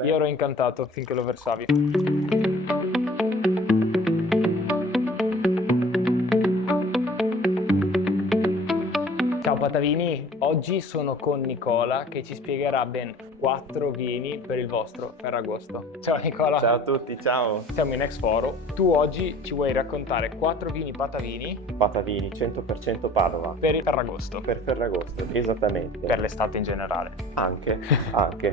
Io ero incantato finché lo versavi. Ciao Patavini, oggi sono con Nicola che ci spiegherà ben 4 vini per il vostro Ferragosto. Ciao Nicola. Ciao a tutti, ciao! Siamo in Exforo. Tu oggi ci vuoi raccontare 4 vini Patavini Patavini, 100% Padova. per il Ferragosto, Per Ferragosto, esattamente. per l'estate in generale. Anche.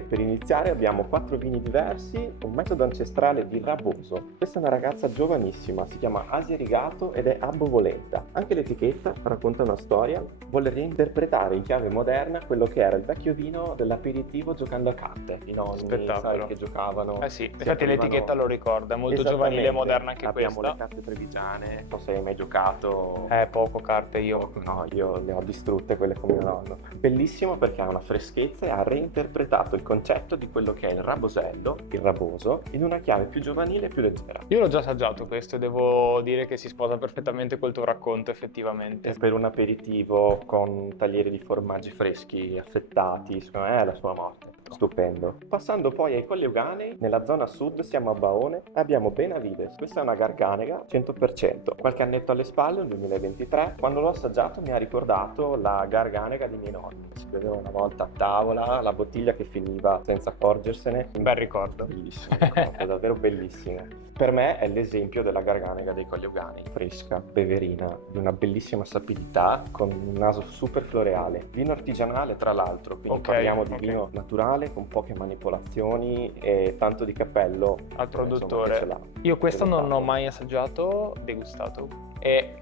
Per iniziare abbiamo 4 vini diversi, un metodo ancestrale di Raboso. Questa è una ragazza giovanissima, si chiama Asia Rigato ed è Abbovolenta. Anche l'etichetta racconta una storia, vuole reinterpretare in chiave moderna quello che era il vecchio vino dell'aperitivo giocando a carte. I nonni, Spettacolo. sai, che giocavano. Eh sì, si infatti aprivano- l'etichetta lo ricorda, è molto giovanile e Esattamente. moderna anche Abbiamo questa. le carte trevigiane, non so se hai mai giocato. Poco carte io. No, io le ho distrutte quelle con mio nonno. Bellissimo perché ha una freschezza e ha reinterpretato il concetto di quello che è il rabosello, il raboso, in una chiave più giovanile e più leggera. Io l'ho già assaggiato questo e devo dire che si sposa perfettamente col tuo racconto effettivamente. E per un aperitivo con taglieri di formaggi freschi, affettati, secondo me è la sua morte. Stupendo. Passando poi ai Colli Euganei, nella zona sud siamo a Baone e abbiamo Benavides. Questa è una garganega 100%. Qualche annetto alle spalle, nel 2023, quando l'ho assaggiato mi ha ricordato la garganega di miei nonni. Si beveva una volta a tavola, la bottiglia che finiva senza accorgersene. Un bel ricordo. Bellissimo, ricordo, davvero bellissimo. Per me è l'esempio della garganega dei Colli Euganei, fresca, beverina, di una bellissima sapidità, con un naso super floreale. Vino artigianale tra l'altro, quindi Ok, parliamo di ok. vino naturale, con poche manipolazioni e tanto di cappello Al insomma, produttore. che ce l'ha. Io questo non Degustato. ho mai assaggiato, degustato e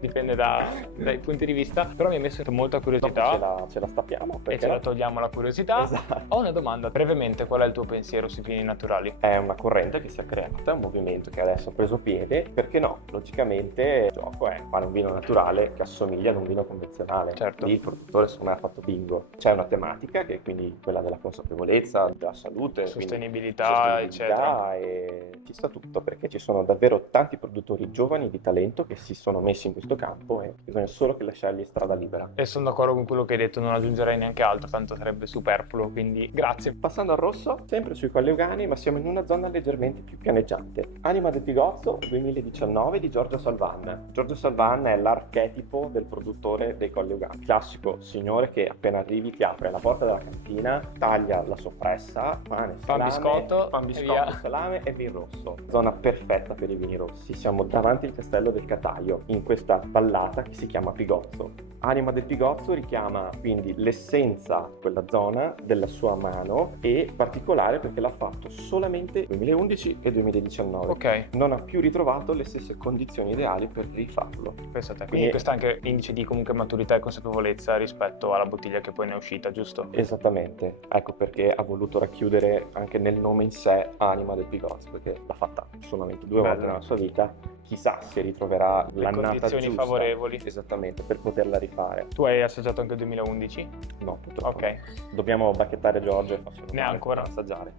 dipende dai punti di vista, però mi ha messo molta Dopo curiosità ce la stappiamo e perché ce la togliamo la curiosità. Esatto. Ho una domanda, brevemente, qual è il tuo pensiero sui vini naturali? È una corrente che si è creata, è un movimento che adesso ha preso piede, perché no? Logicamente il gioco è fare un vino naturale che assomiglia ad un vino convenzionale. Certo. Lì il produttore secondo me ha fatto bingo. C'è una tematica che è quindi quella della consapevolezza, della salute, quindi Sostenibilità, eccetera. e ci sta tutto perché ci sono davvero tanti produttori giovani di talento che si sono messi in questo campo e bisogna solo che lasciargli strada libera. E sono d'accordo con quello che hai detto, non aggiungerei neanche altro, tanto sarebbe superfluo, quindi grazie. Passando al rosso, sempre sui Colli Euganei, ma siamo in una zona leggermente più pianeggiante. Anima del Pigozzo 2019 di Giorgio Salvan. Giorgio Salvan è l'archetipo del produttore dei Colli Euganei. Classico signore che appena arrivi ti apre la porta della cantina, taglia la soppressa, pane, salame, biscotto pan e biscotto, via. salame e vin rosso. Zona perfetta per i vini rossi. Siamo davanti al castello del Cataio, in questa vallata che si chiama Pigozzo. Anima del Pigozzo richiama quindi l'essenza, quella zona, della sua mano e particolare perché l'ha fatto solamente 2011 e 2019. Ok, Non ha più ritrovato le stesse condizioni ideali per rifarlo. pensa a te. Quindi E- questo è anche indice di comunque maturità e consapevolezza rispetto alla bottiglia che poi ne è uscita, giusto? Esattamente, ecco perché ha voluto racchiudere anche nel nome in sé Anima del Pigozzo, perché l'ha fatta solamente 2 volte Bello. nella sua vita. Chissà se ritroverà Le l'annata condizioni giusta. favorevoli. Esattamente, per poterla rifare. Tu hai assaggiato anche il 2011? No, purtroppo. Ok. Dobbiamo bacchettare Giorgio e farcelo Ne ha ancora? assaggiare.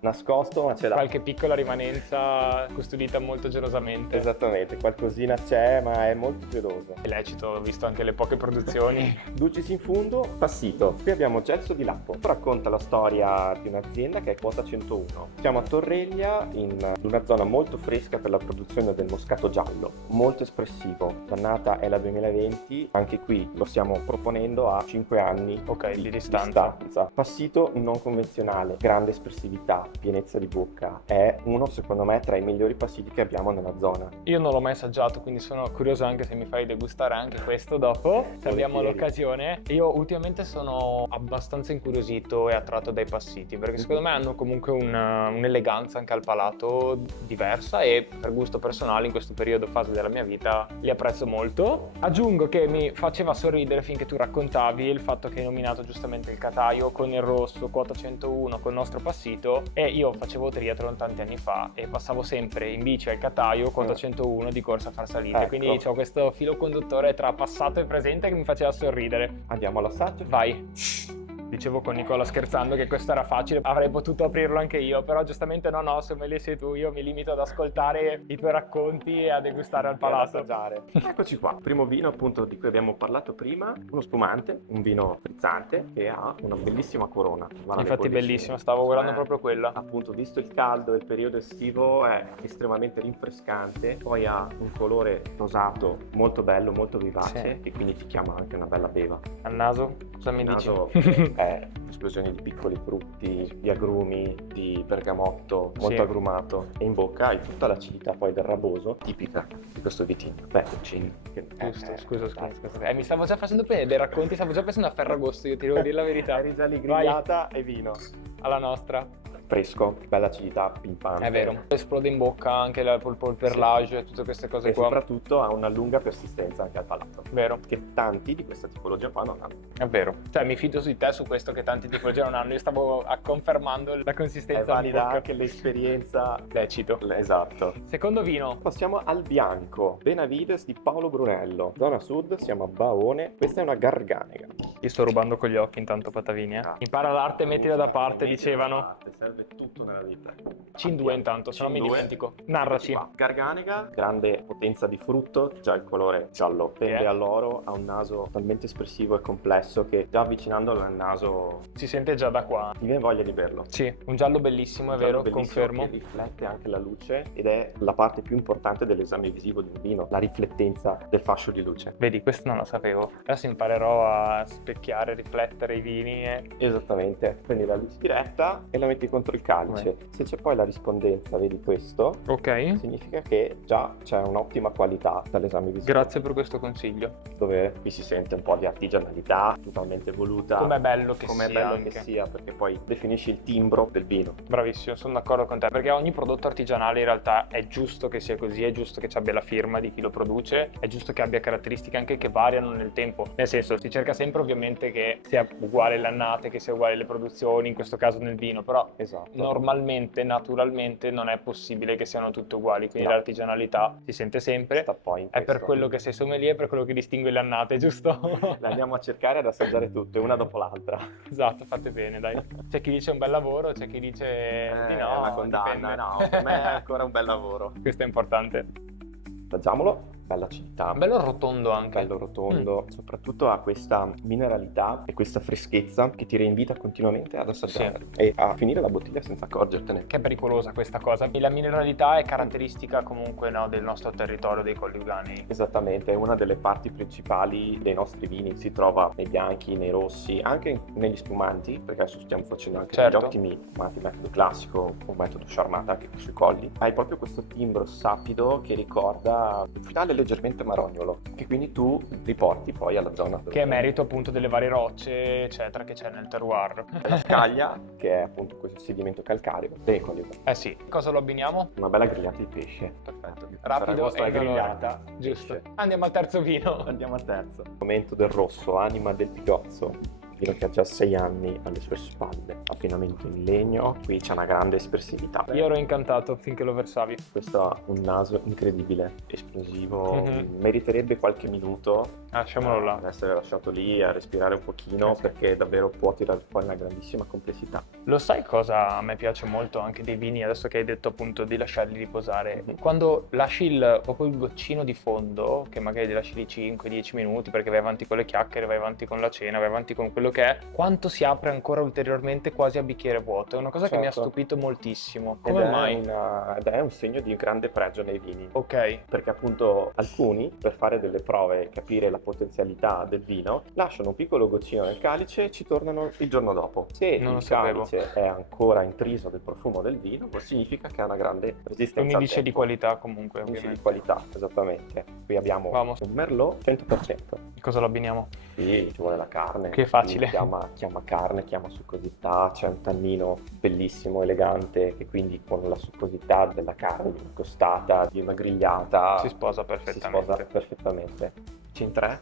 Nascosto, ma ce l'ha. Qualche piccola rimanenza custodita molto gelosamente. Esattamente, qualcosina c'è, ma è molto geloso. È lecito, ho visto anche le poche produzioni. Dulcis in fundo, Passito. Qui abbiamo Gelso di Lappo. Racconta la storia di un'azienda che è quota 101. Siamo a Torreglia, in una zona molto fresca per la produzione del moscato giallo, molto espressivo. L'annata è la 2020, anche qui lo stiamo proponendo a 5 anni Ok, di distanza. Passito non convenzionale, grande espressività, pienezza di bocca. È uno, secondo me, tra i migliori passiti che abbiamo nella zona. Io non l'ho mai assaggiato, quindi sono curioso anche se mi fai degustare anche questo dopo, se abbiamo Volentieri. l'occasione. Io ultimamente sono abbastanza incuriosito e attratto dai passiti, perché secondo me hanno comunque un'eleganza anche al palato diversa e per gusto personale in questo periodo fase della mia vita li apprezzo molto. Aggiungo che mi faceva sorridere finché tu raccontavi il fatto che hai nominato giustamente il Cataio con il rosso, quota 101, col nostro passito, e io facevo triathlon tanti anni fa e passavo sempre in bici al Cataio, quota 101 di corsa a far salite, Ecco. quindi ho questo filo conduttore tra passato e presente che mi faceva sorridere. Andiamo all'assaggio. Vai. Dicevo con Nicola scherzando che questo era facile, avrei potuto aprirlo anche io, però giustamente no, sommelier sei tu, io mi limito ad ascoltare i tuoi racconti e a degustare al E ad palato. assaggiare. Eccoci qua, primo vino appunto di cui abbiamo parlato prima, uno spumante, un vino frizzante che ha una bellissima corona. Guarda le Infatti bollicine. bellissimo, stavo guardando Insomma, proprio quella. appunto, visto il caldo e il periodo estivo, è estremamente rinfrescante, poi ha un colore rosato molto bello, molto vivace, Sì. e quindi ti chiama anche una bella beva. Al naso, cosa mi Il dici? naso è esplosioni di piccoli frutti, di agrumi, di bergamotto molto Sì. agrumato, e in bocca hai tutta l'acidità poi del raboso tipica di questo vitigno. Beh, gin. Giusto, scusa. Mi stavo già facendo bene dei racconti, stavo già pensando a Ferragosto, io ti devo dire la verità. Eri già lì Vai, grigliata e vino. alla nostra. Fresco, bella acidità, pimpante. È vero, esplode in bocca anche il polperlage e tutte queste cose E qua. soprattutto ha una lunga persistenza anche al palato, Vero, che tanti di questa tipologia qua non hanno. è vero. Cioè mi fido su te su questo che tanti tipologie non hanno, io stavo confermando la È consistenza in valida bocca. anche l'esperienza. Lecito. Esatto. Secondo vino. Passiamo al bianco, Benavides di Paolo Brunello. Zona sud, siamo a Baone. Questa è una garganega. Io sto rubando con gli occhi intanto Patavini, Impara l'arte e mettila da parte, Mettila dicevano. da parte, serve tutto nella vita. C2 intanto, se no mi C2. dimentico. Narraci. Qua. Garganega, grande potenza di frutto, già il colore giallo tende Sì. all'oro, ha un naso talmente espressivo e complesso che già avvicinandolo al naso Si sente già da qua. ti viene voglia di berlo. Sì, un giallo bellissimo, è Giallo vero, bellissimo confermo. che riflette anche la luce ed è la parte più importante dell'esame visivo di un vino, la riflettenza del fascio di luce. Vedi, questo non lo sapevo. Adesso imparerò a specchiare, riflettere i vini e... Esattamente, prendi la luce diretta e la metti contro il calice. Se c'è poi la rispondenza, vedi questo, Ok. significa che già c'è un'ottima qualità dall'esame visivo. Grazie per questo consiglio. Dove qui si sente un po' di artigianalità totalmente voluta. Com'è bello che Com'è sia bello anche. che sia, perché poi definisci il timbro del vino. Bravissimo, sono d'accordo con te, perché ogni prodotto artigianale in realtà è giusto che sia così, è giusto che ci abbia la firma di chi lo produce, è giusto che abbia caratteristiche anche che variano nel tempo. Nel senso, si cerca sempre ovviamente che sia uguale le annate, che sia uguale le produzioni, in questo caso nel vino, però Esatto. normalmente, naturalmente non è possibile che siano tutte uguali, quindi No. l'artigianalità si sente sempre. Sta poi in È per questo. quello che sei sommelier, per quello che distingue le annate, giusto? Le andiamo a cercare ad assaggiare tutte, una dopo l'altra. Esatto, fate bene, dai. C'è chi dice un bel lavoro, c'è chi dice di no. Una condanna, dipende. no, per me è ancora un bel lavoro. Questo è importante. Assaggiamolo, bella acidità. Bello rotondo anche. Bello rotondo, soprattutto ha questa mineralità e questa freschezza che ti reinvita continuamente ad assaggiare e a finire la bottiglia senza accorgertene. Che è pericolosa questa cosa. E la mineralità è caratteristica comunque del nostro territorio, dei Colli Euganei. Esattamente, è una delle parti principali dei nostri vini, si trova nei bianchi, nei rossi, anche negli spumanti, perché adesso stiamo facendo anche Certo. degli ottimi spumanti, metodo classico o metodo Charmat anche sui colli. Hai proprio questo timbro sapido che ricorda un finale leggermente marognolo, che quindi tu riporti poi alla zona dove Che è merito appunto delle varie rocce, eccetera, che c'è nel terroir. la scaglia, che è appunto questo sedimento calcareo dei Colli Euganei. Eh sì. Cosa lo abbiniamo? Una bella grigliata di pesce. Perfetto. Sarà Rapido vostra e veloce. grigliata. Giusto. pesce. Andiamo al terzo vino. Andiamo al terzo. Momento del rosso, anima del bigozzo. Vino che ha già 6 anni alle sue spalle. Affinamento in legno. Qui c'è una grande espressività. Io ero incantato finché lo versavi. Questo ha un naso incredibile, esplosivo. Mhm. Meriterebbe qualche minuto. Lasciamolo là. Ad essere lasciato lì a respirare un pochino, Sì. perché davvero può tirare fuori una grandissima complessità. Lo sai cosa a me piace molto anche dei vini, adesso che hai detto appunto di lasciarli riposare? Mhm. Quando lasci proprio il goccino di fondo, che magari li lasci lì 5-10 minuti perché vai avanti con le chiacchiere, vai avanti con la cena, vai avanti con quello che è, quanto si apre ancora ulteriormente quasi a bicchiere vuoto. È una cosa che mi ha Certo. stupito moltissimo. Ed Come è mai? ed è un segno di grande pregio nei vini. Ok, Perché appunto alcuni, per fare delle prove e capire la potenzialità del vino, lasciano un piccolo goccino nel calice e ci tornano il giorno dopo. Se Non lo il sapevo. calice è ancora intriso del profumo del vino, significa che ha una grande resistenza un al indice di tempo. qualità comunque, Indice ovviamente. di qualità, esattamente. Qui abbiamo Vamos. un Merlot 100%. Cosa lo abbiniamo? Qui ci vuole la carne. Che facile. Qui chiama carne, chiama succosità, c'è un tannino bellissimo, elegante, che quindi con la succosità della carne costata, di una grigliata, Si sposa si perfettamente. sposa perfettamente. Cin 3?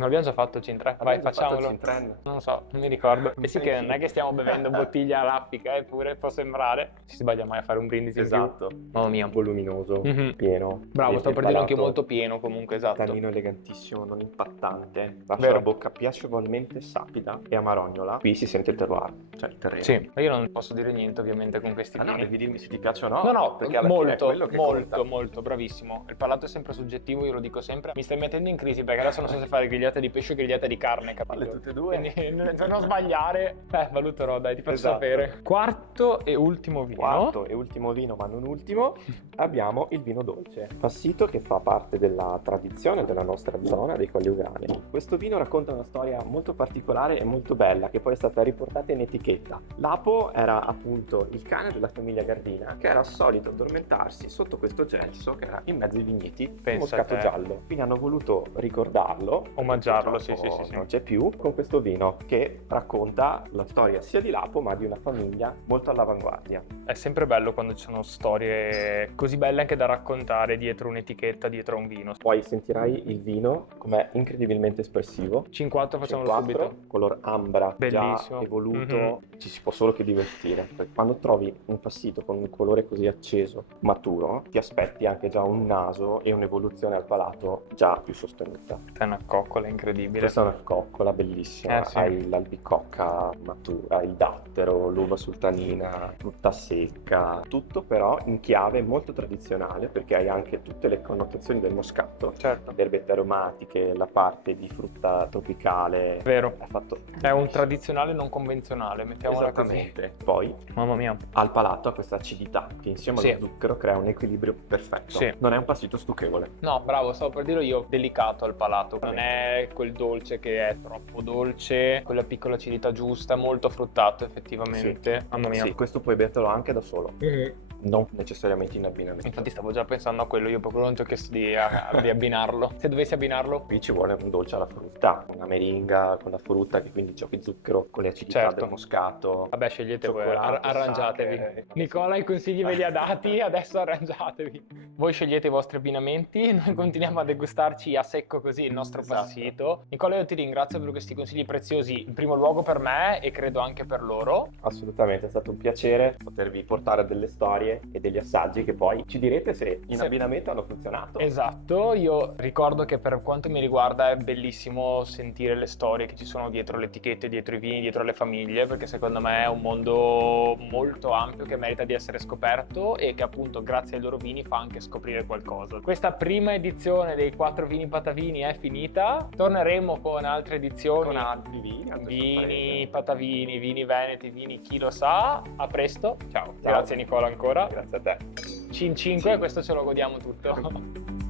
Non l'abbiamo già fatto il Cintren? Vai, Abbiamo già fatto il facciamolo. Cintren? Non lo so, non mi ricordo. Mi E sì sa che che non è che stiamo bevendo bottiglia all'affica, eppure può sembrare. Si sbaglia mai a fare un brindisi in più. Esatto. Mamma mia. Voluminoso, Mhm. pieno. Bravo, Vedi sto il per dire anche palato, molto pieno comunque, esatto. tannino elegantissimo, non impattante. Lascia Vero. la bocca piacevolmente sapida e amarognola. Qui si sente il terroir, cioè il terreno. Sì, ma io non posso dire niente ovviamente con questi Ah no, vini. devi dirmi se ti piace o no. No, no, perché alla fine è molto, quello che molto, conta. molto, bravissimo. Il palato è sempre soggettivo, io lo dico sempre. Mi stai mettendo in crisi perché adesso non so se fare grigliate di pesce o grigliate di carne, capito? Falle tutte e due. Quindi per non sbagliare, valuterò, dai, ti faccio Esatto. sapere. Quarto e ultimo vino. Quarto e ultimo vino, ma non ultimo, abbiamo il vino dolce. Passito che fa parte della tradizione della nostra zona dei Colli Euganei. Questo vino racconta una storia molto particolare e molto bella che poi è stata riportata in etichetta. Lapo era appunto il cane della famiglia Gardina che era solito addormentarsi sotto questo gelso che era in mezzo ai vigneti di Pensa moscato te. giallo. Quindi hanno voluto ricordarlo, Omaggiarlo, purtroppo sì. non c'è più, con questo vino che racconta la storia sia di Lapo ma di una famiglia molto all'avanguardia. È sempre bello quando ci sono storie così belle anche da raccontare dietro un'etichetta, dietro a un vino. Poi sentirai il vino com'è incredibilmente espressivo. 5-4 facciamolo 4, subito. color ambra, Bellissimo. già evoluto, Mhm. ci si può solo che divertire. Perché quando trovi un passito con un colore così acceso, maturo, ti aspetti anche già un naso e un'evoluzione al palato già più sostenuta. È una coccola incredibile. Questa è una coccola bellissima, Sì. hai l'albicocca matura, il dattero, l'uva sultanina, frutta secca, tutto però in chiave molto tradizionale perché hai anche tutte le connotazioni del moscato, Certo. le erbette aromatiche, la parte di frutta tropicale. Vero. È fatto È un tradizionale non convenzionale, mettiamola così. esattamente. Poi Mamma mia. al palato ha questa acidità che insieme Sì. allo zucchero crea un equilibrio perfetto. Sì. Non è un passito stucchevole. No, bravo, stavo per dirlo io, delicato al palato. Non è quel dolce che è troppo dolce, quella piccola acidità giusta, molto fruttato effettivamente. Mamma mia. Sì, questo puoi bertelo anche da solo, Mhm. non necessariamente in abbinamento. Infatti stavo già pensando a quello, io proprio non ti ho chiesto di abbinarlo. Se dovessi abbinarlo, Qui ci vuole un dolce alla frutta, una meringa con la frutta che quindi giochi zucchero con le acidità Certo. del moscato. vabbè, scegliete voi, Cioccolato, arrangiatevi. sacche. Nicola i consigli ve li ha dati, adesso arrangiatevi. Voi scegliete i vostri abbinamenti, noi continuiamo a degustarci a secco così il nostro Esatto. passito. Nicola, io ti ringrazio per questi consigli preziosi, in primo luogo per me e credo anche per loro. Assolutamente, è stato un piacere potervi portare delle storie e degli assaggi che poi ci direte se in Sì. abbinamento hanno funzionato. Esatto, io ricordo che per quanto mi riguarda è bellissimo sentire le storie che ci sono dietro le etichette, dietro i vini, dietro le famiglie, perché secondo me è un mondo molto ampio che merita di essere scoperto e che appunto grazie ai loro vini fa anche scoprire qualcosa. Questa prima edizione dei 4 vini patavini è finita, torneremo con altre edizioni. Con altri vini, altre Vini, sorprese. patavini, vini veneti, vini chi lo sa. A presto, ciao. Ciao. Grazie Nicola ancora. Grazie a te. Cin 5, questo ce lo godiamo tutto.